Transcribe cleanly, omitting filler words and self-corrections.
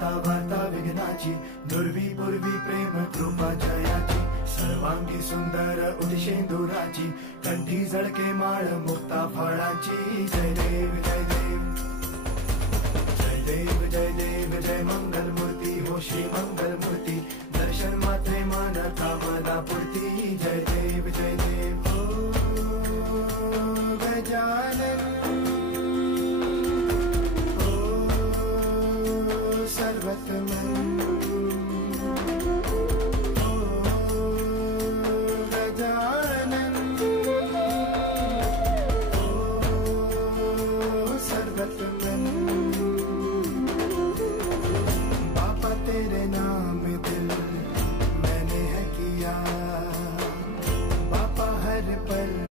आता वार्ता विघ्नाची, दुर्वी पूर्वी प्रेम कृपा जयाची, सर्वांगी सुंदर उदिशेंदुराची, कंठी झळके माळ मुक्ता फळाची. जय देव जय